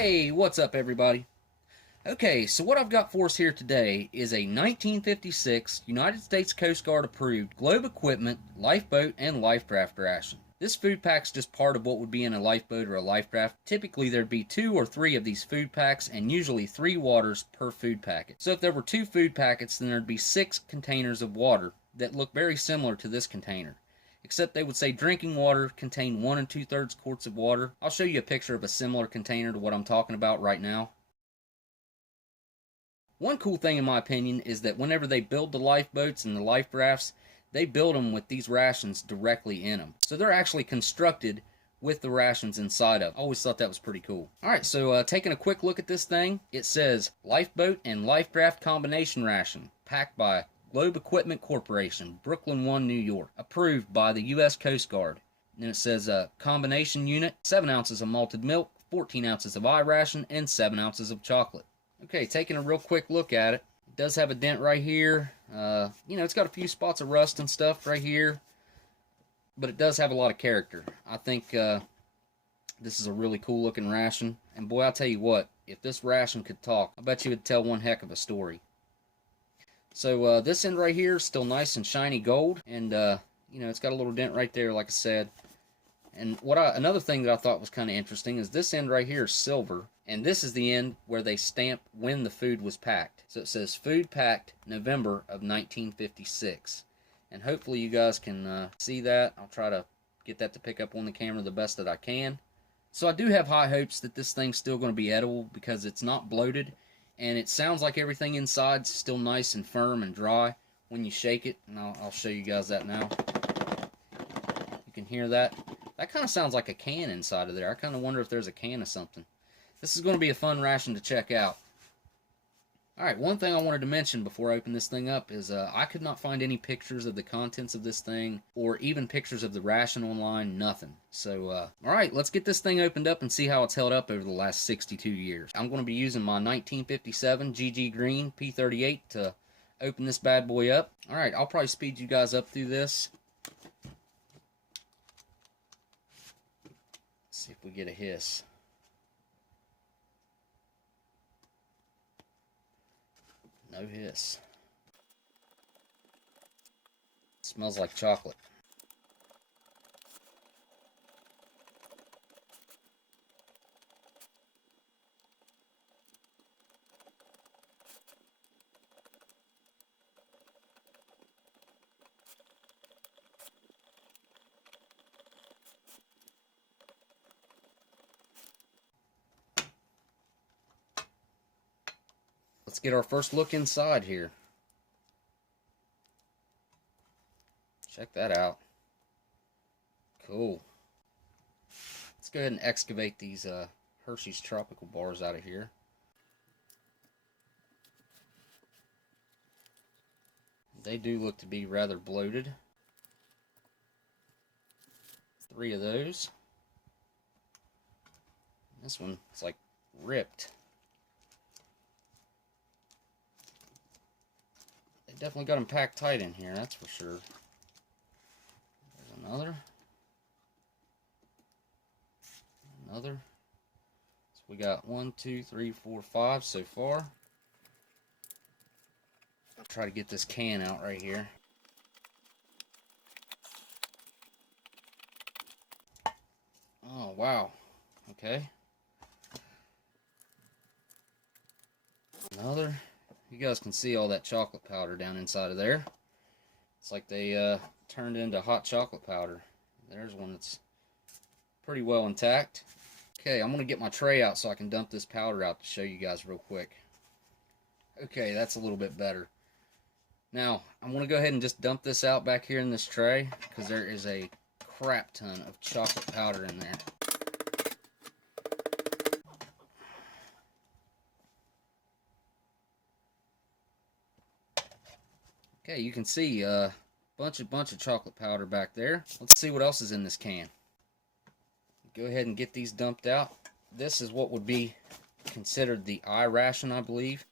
Hey, what's up everybody? Okay, so what I've got for us here today is a 1956 United States Coast Guard approved Globe Equipment, Lifeboat, and LifeRaft ration. This food pack's just part of what would be in a lifeboat or a LifeRaft. Typically there'd be 2 or 3 of these food packs and usually 3 waters per food packet. So if there were 2 food packets, then there'd be 6 containers of water that look very similar to this container. Except they would say drinking water contain 1 2/3 quarts of water. I'll show you a picture of a similar container to what I'm talking about right now. One cool thing in my opinion is that whenever they build the lifeboats and the life rafts, they build them with these rations directly in them. So they're actually constructed with the rations inside of. I always thought that was pretty cool. Alright, so taking a quick look at this thing, it says Lifeboat and Life Raft Combination Ration, packed by Globe Equipment Corporation, Brooklyn 1, New York. Approved by the U.S. Coast Guard. And then it says combination unit, 7 ounces of malted milk, 14 ounces of ration, and 7 ounces of chocolate. Okay, taking a real quick look at it. It does have a dent right here. It's got a few spots of rust and stuff right here. But it does have a lot of character. I think this is a really cool looking ration. And boy, I'll tell you what, if this ration could talk, I bet you would tell one heck of a story. So this end right here is still nice and shiny gold, and it's got a little dent right there, like I said. And another thing that I thought was kind of interesting is this end right here is silver, and this is the end where they stamp when the food was packed. So it says food packed November of 1956, and hopefully you guys can see that. I'll try to get that to pick up on the camera the best that I can. So I do have high hopes that this thing's still going to be edible because it's not bloated. And it sounds like everything inside's still nice and firm and dry when you shake it. And I'll show you guys that now. You can hear that. That kind of sounds like a can inside of there. I kind of wonder if there's a can of something. This is going to be a fun ration to check out. Alright, one thing I wanted to mention before I open this thing up is I could not find any pictures of the contents of this thing or even pictures of the ration online, nothing. So, alright, let's get this thing opened up and see how it's held up over the last 62 years. I'm going to be using my 1957 GG Green P38 to open this bad boy up. Alright, I'll probably speed you guys up through this. Let's see if we get a hiss. No hiss. Smells like chocolate. Let's get our first look inside here. Check that out. Cool. Let's go ahead and excavate these Hershey's Tropical bars out of here. They do look to be rather bloated. 3 of those. This one, it's like ripped. Definitely got them packed tight in here, that's for sure. There's another. Another. So we got 1, 2, 3, 4, 5 so far. I'll try to get this can out right here. Oh, wow. Okay. Another. You guys can see all that chocolate powder down inside of there. It's like they turned into hot chocolate powder. There's one that's pretty well intact. Okay, I'm going to get my tray out so I can dump this powder out to show you guys real quick. Okay, that's a little bit better. Now, I'm going to go ahead and just dump this out back here in this tray because there is a crap ton of chocolate powder in there. Okay, you can see a bunch of chocolate powder back there. Let's see what else is in this can. Go ahead and get these dumped out. This is what would be considered the eye ration, I believe.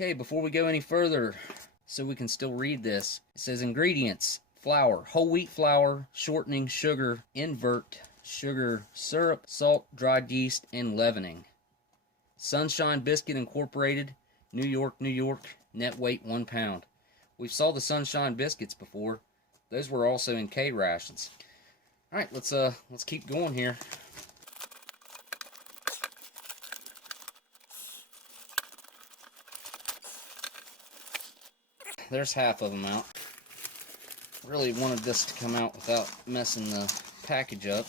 Okay, before we go any further, so we can still read this, it says ingredients: flour, whole wheat flour, shortening, sugar, invert, sugar, syrup, salt, dried yeast, and leavening. Sunshine Biscuit Incorporated, New York, New York. Net weight 1 pound. We've saw the Sunshine Biscuits before. Those were also in K rations. All right, let's keep going here. There's half of them out. Really wanted this to come out without messing the package up.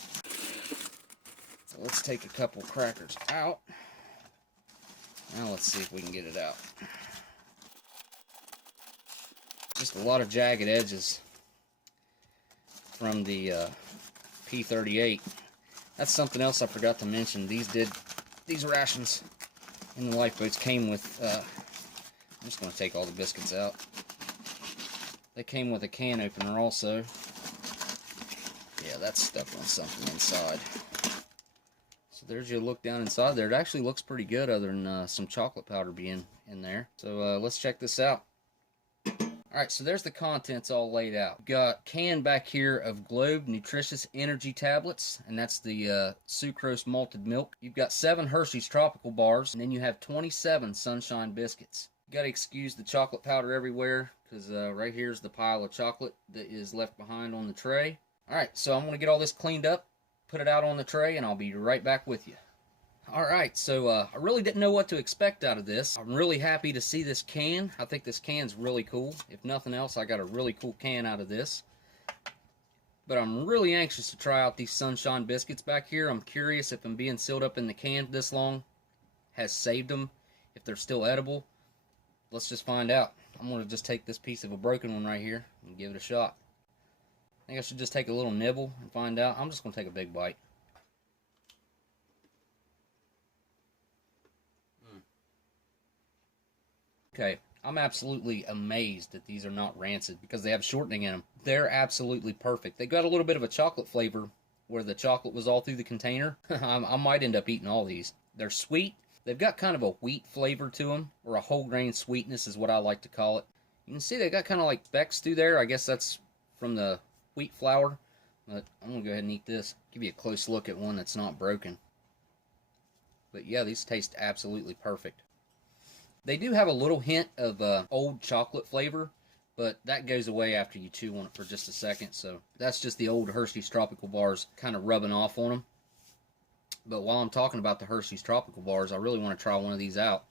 So let's take a couple crackers out. Now let's see if we can get it out. Just a lot of jagged edges from the P38. That's something else I forgot to mention. These rations in the Lifeboats came with, I'm just going to take all the biscuits out. They came with a can opener also. Yeah, that's stuck on something inside. So there's your look down inside there. It actually looks pretty good other than some chocolate powder being in there. So let's check this out. Alright, so there's the contents all laid out. We've got a can back here of Globe Nutritious Energy Tablets, and that's the sucrose malted milk. You've got 7 Hershey's Tropical Bars, and then you have 27 Sunshine Biscuits. You gotta excuse the chocolate powder everywhere, because right here's the pile of chocolate that is left behind on the tray. Alright, so I'm going to get all this cleaned up, put it out on the tray, and I'll be right back with you. Alright, so I really didn't know what to expect out of this. I'm really happy to see this can. I think this can's really cool. If nothing else, I got a really cool can out of this. But I'm really anxious to try out these Sunshine Biscuits back here. I'm curious if them being sealed up in the can this long has saved them, if they're still edible. Let's just find out. I'm going to just take this piece of a broken one right here and give it a shot. I think I should just take a little nibble and find out. I'm just going to take a big bite. Okay, I'm absolutely amazed that these are not rancid because they have shortening in them. They're absolutely perfect. They got a little bit of a chocolate flavor where the chocolate was all through the container. I might end up eating all these. They're sweet. They've got kind of a wheat flavor to them, or a whole grain sweetness is what I like to call it. You can see they got kind of like specks through there. I guess that's from the wheat flour. But I'm going to go ahead and eat this. Give you a close look at one that's not broken. But yeah, these taste absolutely perfect. They do have a little hint of old chocolate flavor, but that goes away after you chew on it for just a second. So that's just the old Hershey's Tropical Bars kind of rubbing off on them. But while I'm talking about the Hershey's Tropical Bars, I really want to try one of these out.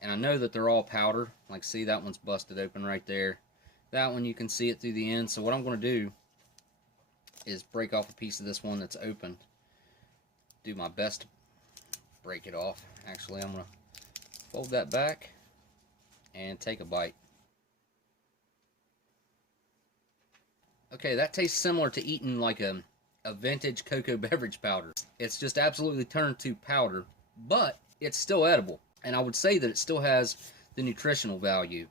And I know that they're all powder. Like, see, that one's busted open right there. That one, you can see it through the end. So what I'm going to do is break off a piece of this one that's open. Do my best to break it off. Actually, I'm going to fold that back and take a bite. Okay, that tastes similar to eating like a vintage cocoa beverage powder. It's just absolutely turned to powder, but it's still edible. And I would say that it still has the nutritional value.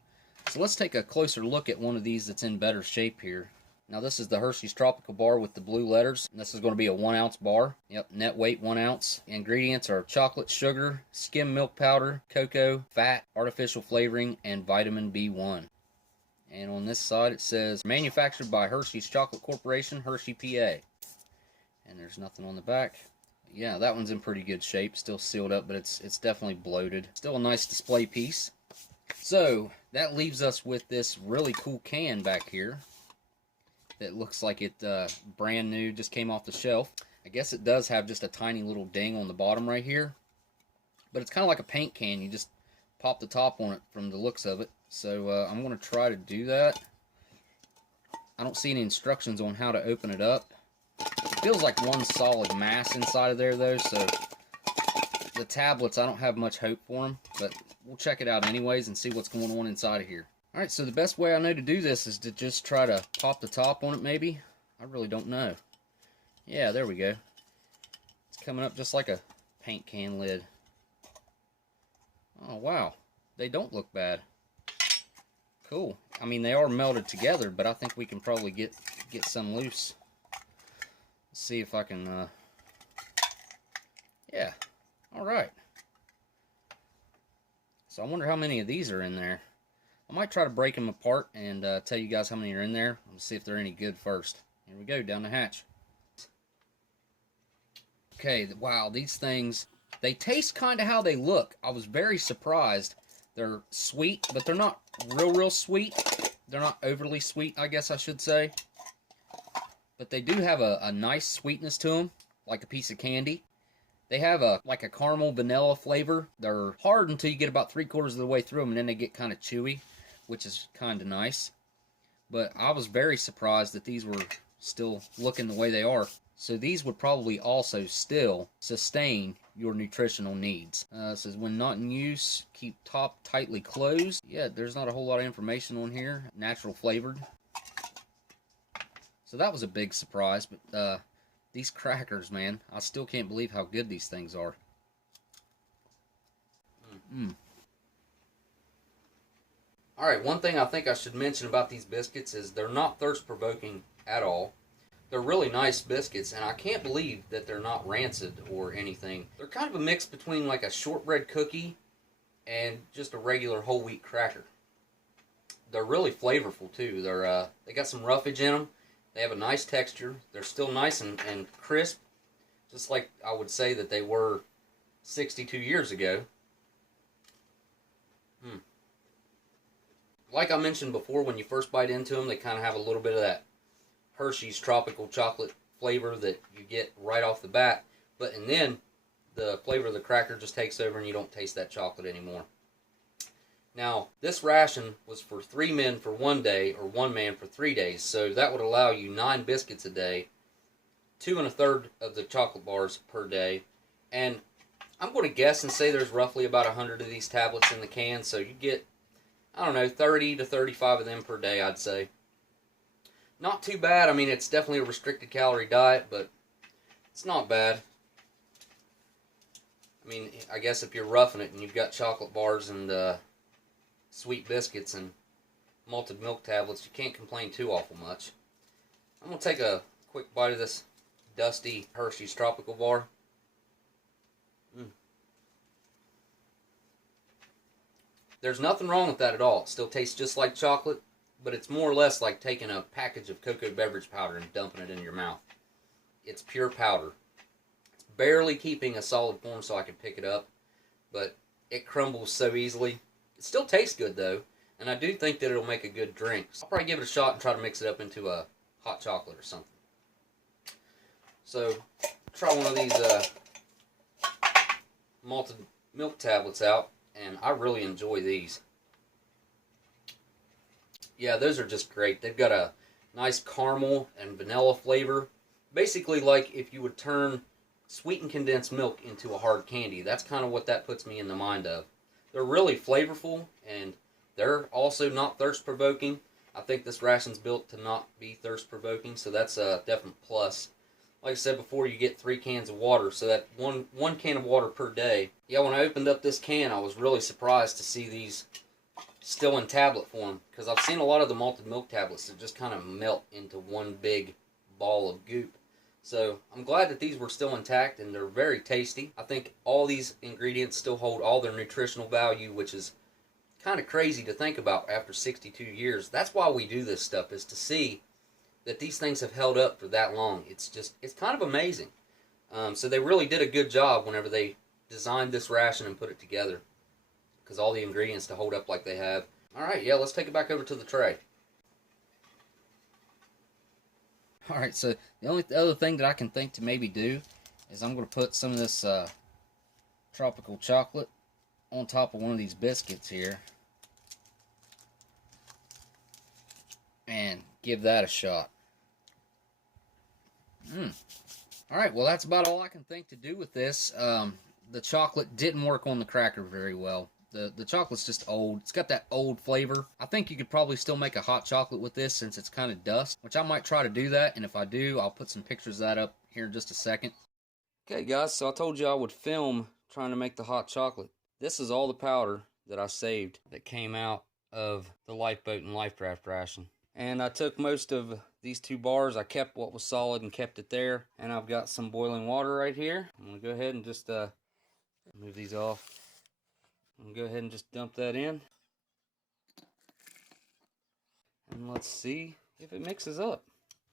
So let's take a closer look at one of these that's in better shape here. Now this is the Hershey's Tropical Bar with the blue letters. This is going to be a 1 ounce bar. Yep, net weight 1 ounce. Ingredients are chocolate, sugar, skim milk powder, cocoa, fat, artificial flavoring, and vitamin B1. And on this side it says manufactured by Hershey's Chocolate Corporation, Hershey, PA. And there's nothing on the back. Yeah, that one's in pretty good shape. Still sealed up, but it's definitely bloated. Still a nice display piece. So that leaves us with this really cool can back here. That looks like it brand new, just came off the shelf. I guess it does have just a tiny little ding on the bottom right here. But it's kind of like a paint can. You just pop the top on it from the looks of it. So I'm going to try to do that. I don't see any instructions on how to open it up. It feels like one solid mass inside of there though, so the tablets, I don't have much hope for them, but we'll check it out anyways and see what's going on inside of here. Alright, so the best way I know to do this is to just try to pop the top on it maybe. I really don't know. Yeah, there we go. It's coming up just like a paint can lid. Oh wow, they don't look bad. Cool. I mean, they are melted together, but I think we can probably get some loose. Let's see if I can, yeah, alright. So I wonder how many of these are in there. I might try to break them apart and tell you guys how many are in there. Let's see if they're any good first. Here we go, down the hatch. Okay, wow, these things, they taste kind of how they look. I was very surprised. They're sweet, but they're not real sweet. They're not overly sweet, I guess I should say. But they do have a nice sweetness to them, like a piece of candy. They have like a caramel vanilla flavor. They're hard until you get about 3/4 of the way through them, and then they get kind of chewy, which is kind of nice. But I was very surprised that these were still looking the way they are. So these would probably also still sustain your nutritional needs. It says when not in use, keep top tightly closed. Yeah, there's not a whole lot of information on here. Natural flavored. So that was a big surprise, but these crackers, man, I still can't believe how good these things are. Alright, one thing I think I should mention about these biscuits is they're not thirst-provoking at all. They're really nice biscuits, and I can't believe that they're not rancid or anything. They're kind of a mix between like a shortbread cookie and just a regular whole wheat cracker. They're really flavorful too. They got some roughage in them. They have a nice texture. They're still nice and crisp, just like I would say that they were 62 years ago. Like I mentioned before, when you first bite into them, they kind of have a little bit of that Hershey's tropical chocolate flavor that you get right off the bat, and then the flavor of the cracker just takes over and you don't taste that chocolate anymore. Now, this ration was for 3 men for 1 day, or 1 man for 3 days, so that would allow you 9 biscuits a day, 2 1/3 of the chocolate bars per day, and I'm going to guess and say there's roughly about 100 of these tablets in the can, so you get, I don't know, 30 to 35 of them per day, I'd say. Not too bad. I mean, it's definitely a restricted calorie diet, but it's not bad. I mean, I guess if you're roughing it and you've got chocolate bars and sweet biscuits and malted milk tablets, you can't complain too awful much. I'm going to take a quick bite of this dusty Hershey's Tropical Bar. There's nothing wrong with that at all. It still tastes just like chocolate, but it's more or less like taking a package of cocoa beverage powder and dumping it in your mouth. It's pure powder. It's barely keeping a solid form so I can pick it up, but it crumbles so easily. It still tastes good though, and I do think that it'll make a good drink. So I'll probably give it a shot and try to mix it up into a hot chocolate or something. So, try one of these malted milk tablets out, and I really enjoy these. Yeah, those are just great. They've got a nice caramel and vanilla flavor. Basically like if you would turn sweetened condensed milk into a hard candy. That's kind of what that puts me in the mind of. They're really flavorful, and they're also not thirst-provoking. I think this ration's built to not be thirst-provoking, so that's a definite plus. Like I said before, you get 3 cans of water, so that one can of water per day. Yeah, when I opened up this can, I was really surprised to see these still in tablet form, because I've seen a lot of the malted milk tablets that just kind of melt into one big ball of goop. So I'm glad that these were still intact, and they're very tasty. I think all these ingredients still hold all their nutritional value, which is kind of crazy to think about after 62 years. That's why we do this stuff, is to see that these things have held up for that long. It's kind of amazing. So they really did a good job whenever they designed this ration and put it together, because all the ingredients to hold up like they have. Alright, yeah, let's take it back over to the tray. Alright, so the only other thing that I can think to maybe do is I'm going to put some of this tropical chocolate on top of one of these biscuits here and give that a shot. Alright, well that's about all I can think to do with this. The chocolate didn't work on the cracker very well. The chocolate's just old. It's got that old flavor. I think you could probably still make a hot chocolate with this since it's kind of dust, which I might try to do that, and if I do, I'll put some pictures of that up here in just a second. Okay guys, so I told you I would film trying to make the hot chocolate. This is all the powder that I saved that came out of the Lifeboat and LifeRaft ration. And I took most of these 2 bars, I kept what was solid and kept it there, and I've got some boiling water right here. I'm going to go ahead and just move these off. I'll go ahead and just dump that in. And let's see if it mixes up.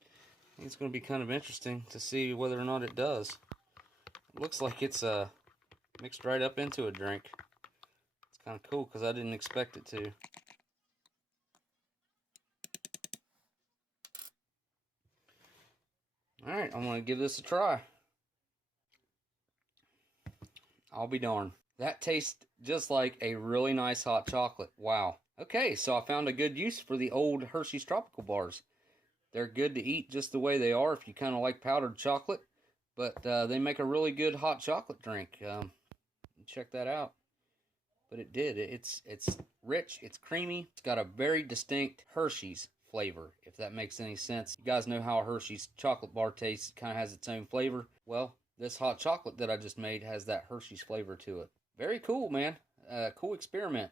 I think it's going to be kind of interesting to see whether or not it does. It looks like it's mixed right up into a drink. It's kind of cool because I didn't expect it to. Alright, I'm going to give this a try. I'll be darned. That tastes just like a really nice hot chocolate. Wow. Okay, so I found a good use for the old Hershey's Tropical Bars. They're good to eat just the way they are if you kind of like powdered chocolate. But they make a really good hot chocolate drink. Check that out. But it did. It's rich. It's creamy. It's got a very distinct Hershey's flavor, if that makes any sense. You guys know how a Hershey's chocolate bar tastes. It kind of has its own flavor. Well, this hot chocolate that I just made has that Hershey's flavor to it. Very cool, man. Cool experiment.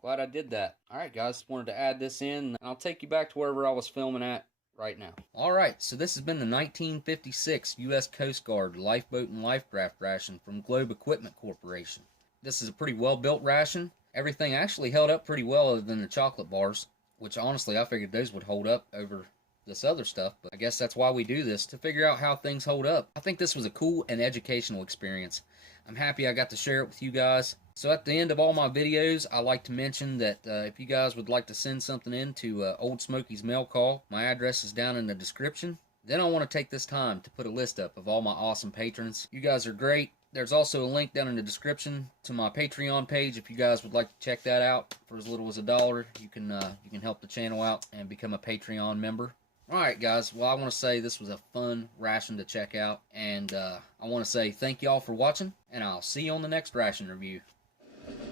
Glad I did that. Alright, guys. Wanted to add this in. And I'll take you back to wherever I was filming at right now. Alright, so this has been the 1956 U.S. Coast Guard Lifeboat and LifeRaft ration from Globe Equipment Corporation. This is a pretty well-built ration. Everything actually held up pretty well other than the chocolate bars, which honestly I figured those would hold up over this other stuff, but I guess that's why we do this, to figure out how things hold up. I think this was a cool and educational experience. I'm happy I got to share it with you guys. So at the end of all my videos, I like to mention that if you guys would like to send something in to Oldsmokey's mail call, my address is down in the description. Then I want to take this time to put a list up of all my awesome patrons. You guys are great. There's also a link down in the description to my Patreon page if you guys would like to check that out. For as little as $1, you can help the channel out and become a Patreon member. Alright guys, well I want to say this was a fun ration to check out, and I want to say thank y'all for watching, and I'll see you on the next ration review.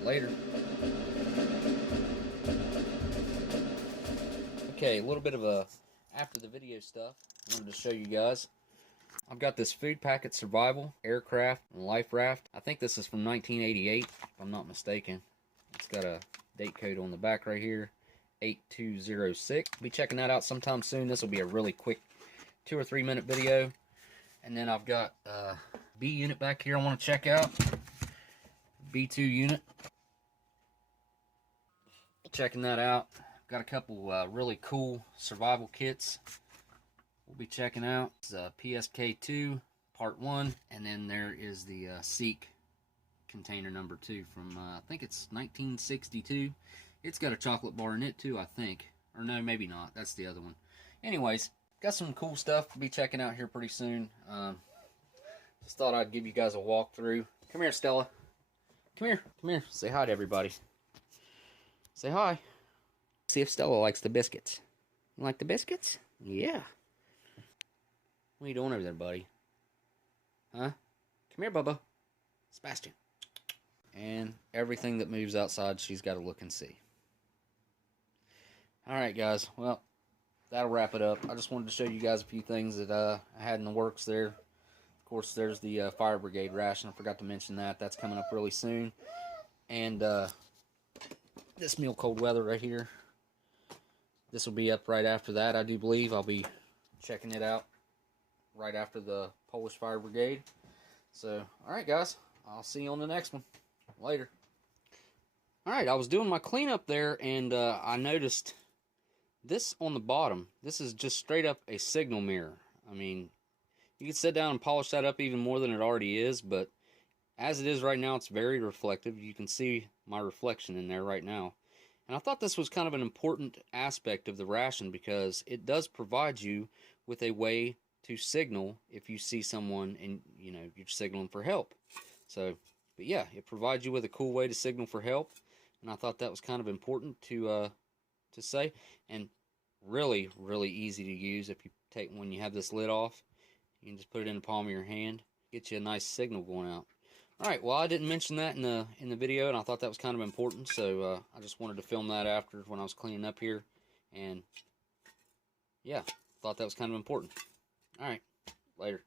Later. Okay, a little bit of a after the video stuff I wanted to show you guys. I've got this Food Packet Survival, Aircraft, and LifeRaft. I think this is from 1988, if I'm not mistaken. It's got a date code on the back right here. 8206. I'll be checking that out sometime soon. This will be a really quick 2 or 3 minute video. And then I've got B unit back here I want to check out. B2 unit. Checking that out. Got a couple really cool survival kits we'll be checking out. It's PSK2 Part 1. And then there is the Seek container number 2 from I think it's 1962. It's got a chocolate bar in it too, I think. Or no, maybe not. That's the other one. Anyways, got some cool stuff to be checking out here pretty soon. Just thought I'd give you guys a walkthrough. Come here, Stella. Come here. Come here. Say hi to everybody. Say hi. See if Stella likes the biscuits. You like the biscuits? Yeah. What are you doing over there, buddy? Huh? Come here, Bubba. Sebastian. And everything that moves outside, she's got to look and see. Alright guys, well, that'll wrap it up. I just wanted to show you guys a few things that I had in the works there. Of course, there's the Fire Brigade ration. I forgot to mention that. That's coming up really soon. And this meal cold weather right here. This will be up right after that, I do believe. I'll be checking it out right after the Polish Fire Brigade. So, alright guys, I'll see you on the next one. Later. Alright, I was doing my cleanup there, and I noticed this on the bottom. This is just straight up a signal mirror. I mean, you could sit down and polish that up even more than it already is, but as it is right now, it's very reflective. You can see my reflection in there right now. And I thought this was kind of an important aspect of the ration because it does provide you with a way to signal if you see someone and, you know, you're signaling for help. So, but yeah, it provides you with a cool way to signal for help. And I thought that was kind of important to say. And really, really easy to use if you take, when you have this lid off. You can just put it in the palm of your hand. Get you a nice signal going out. Alright, well I didn't mention that in the video, and I thought that was kind of important, so I just wanted to film that after when I was cleaning up here. And yeah, thought that was kind of important. Alright, later.